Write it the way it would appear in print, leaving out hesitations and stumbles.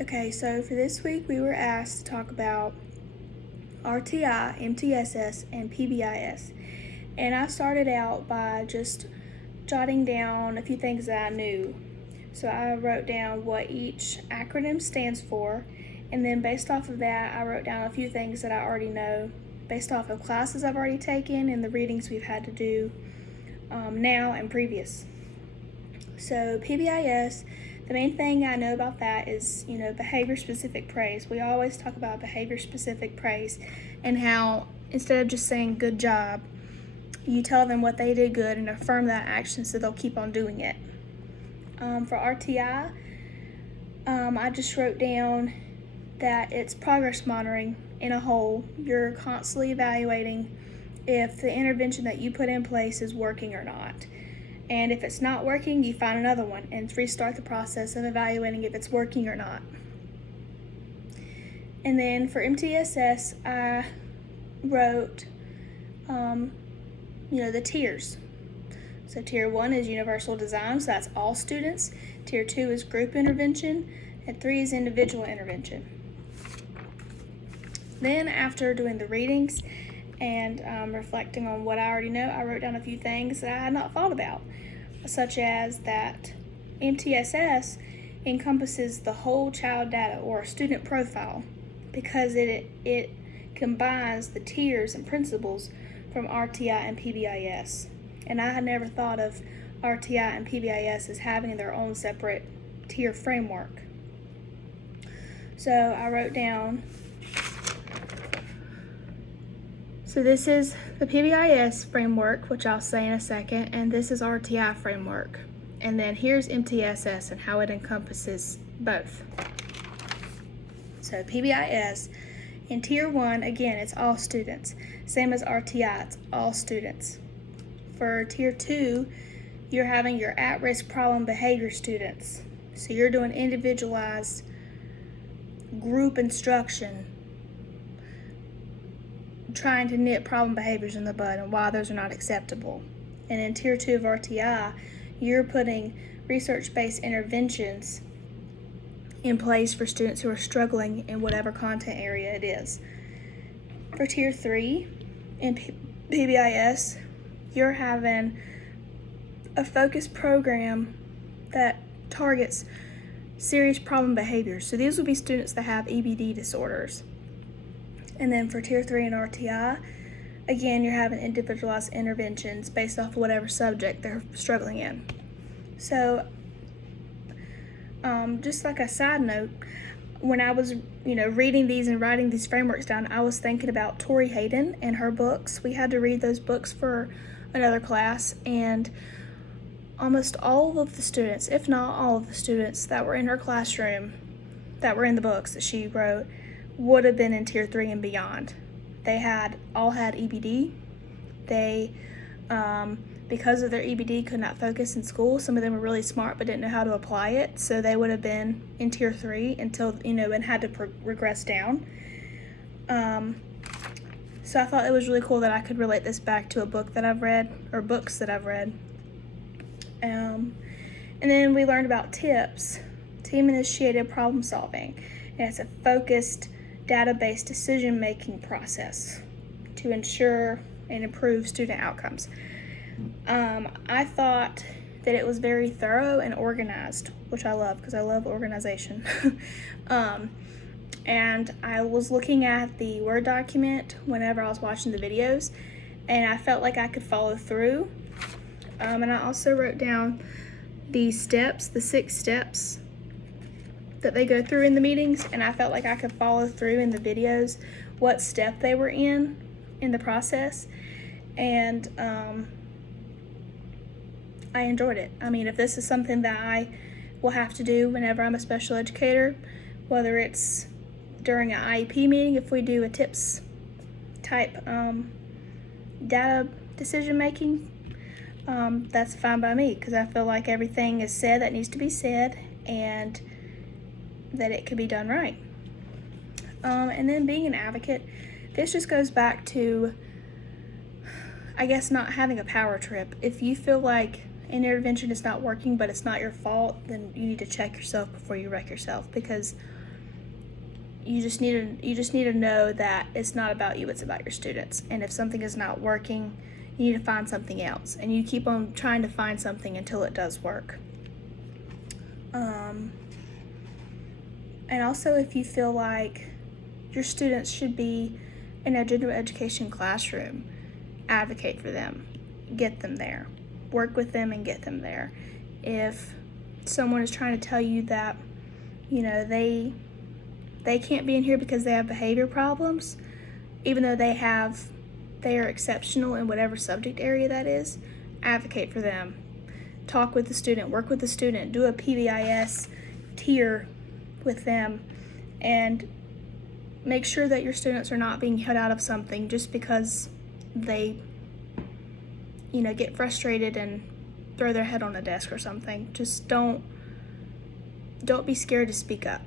Okay, so for this week we were asked to talk about RTI, MTSS, and PBIS. And I started out by just jotting down a few things that I knew. So I wrote down what each acronym stands for, and then based off of that, I wrote down a few things that I already know based off of classes I've already taken and the readings we've had to do now and previous. So PBIS, the main thing I know about that is, behavior-specific praise. We always talk about behavior-specific praise and how instead of just saying good job, you tell them what they did good and affirm that action so they'll keep on doing it. For RTI, I just wrote down that it's progress monitoring in a whole. You're constantly evaluating if the intervention that you put in place is working or not. And if it's not working, you find another one and restart the process of evaluating if it's working or not. And then for MTSS, I wrote, the tiers. So tier 1 is universal design, so that's all students. Tier 2 is group intervention, and 3 is individual intervention. Then after doing the readings and reflecting on what I already know, I wrote down a few things that I had not thought about, such as that MTSS encompasses the whole child data or student profile because it combines the tiers and principles from RTI and PBIS. And I had never thought of RTI and PBIS as having their own separate tier framework. So I wrote down, so this is the PBIS framework, which I'll say in a second, and this is RTI framework. And then here's MTSS and how it encompasses both. So PBIS, in Tier 1, again, it's all students. Same as RTI, it's all students. For Tier 2, you're having your at-risk problem behavior students. So you're doing individualized group instruction, trying to nip problem behaviors in the bud and why those are not acceptable. And in Tier 2 of RTI, you're putting research-based interventions in place for students who are struggling in whatever content area it is. For Tier 3 in PBIS, you're having a focused program that targets serious problem behaviors. So these will be students that have EBD disorders. And then for Tier 3 and RTI, again, you're having individualized interventions based off of whatever subject they're struggling in. So, just like a side note, when I was, reading these and writing these frameworks down, I was thinking about Tori Hayden and her books. We had to read those books for another class, and almost all of the students, if not all of the students that were in her classroom, that were in the books that she wrote, would have been in Tier 3 and beyond. They all had EBD. They, because of their EBD, could not focus in school. Some of them were really smart but didn't know how to apply it, so they would have been in Tier 3 until, and had to regress down. So I thought it was really cool that I could relate this back to a book that I've read, or books that I've read. And then we learned about TIPS, team-initiated problem solving. And it's a focused, data-based decision-making process to ensure and improve student outcomes. I thought that it was very thorough and organized, which I love because I love organization. And I was looking at the Word document whenever I was watching the videos, and I felt like I could follow through. And I also wrote down the steps, the 6 steps that they go through in the meetings, and I felt like I could follow through in the videos what step they were in the process, and I enjoyed it. I mean, if this is something that I will have to do whenever I'm a special educator, whether it's during an IEP meeting, if we do a TIPS type data decision making, that's fine by me because I feel like everything is said that needs to be said and that it could be done right. And then being an advocate, this just goes back to, I guess, not having a power trip. If you feel like an intervention is not working but it's not your fault, then you need to check yourself before you wreck yourself, because you just need to know that it's not about you, it's about your students. And if something is not working, you need to find something else, and you keep on trying to find something until it does work. And also, if you feel like your students should be in a general education classroom, advocate for them, get them there, work with them and get them there. If someone is trying to tell you that, they can't be in here because they have behavior problems, even though they are exceptional in whatever subject area that is, advocate for them. Talk with the student, work with the student, do a PBIS tier with them, and make sure that your students are not being cut out of something just because they, get frustrated and throw their head on a desk or something. Just don't be scared to speak up.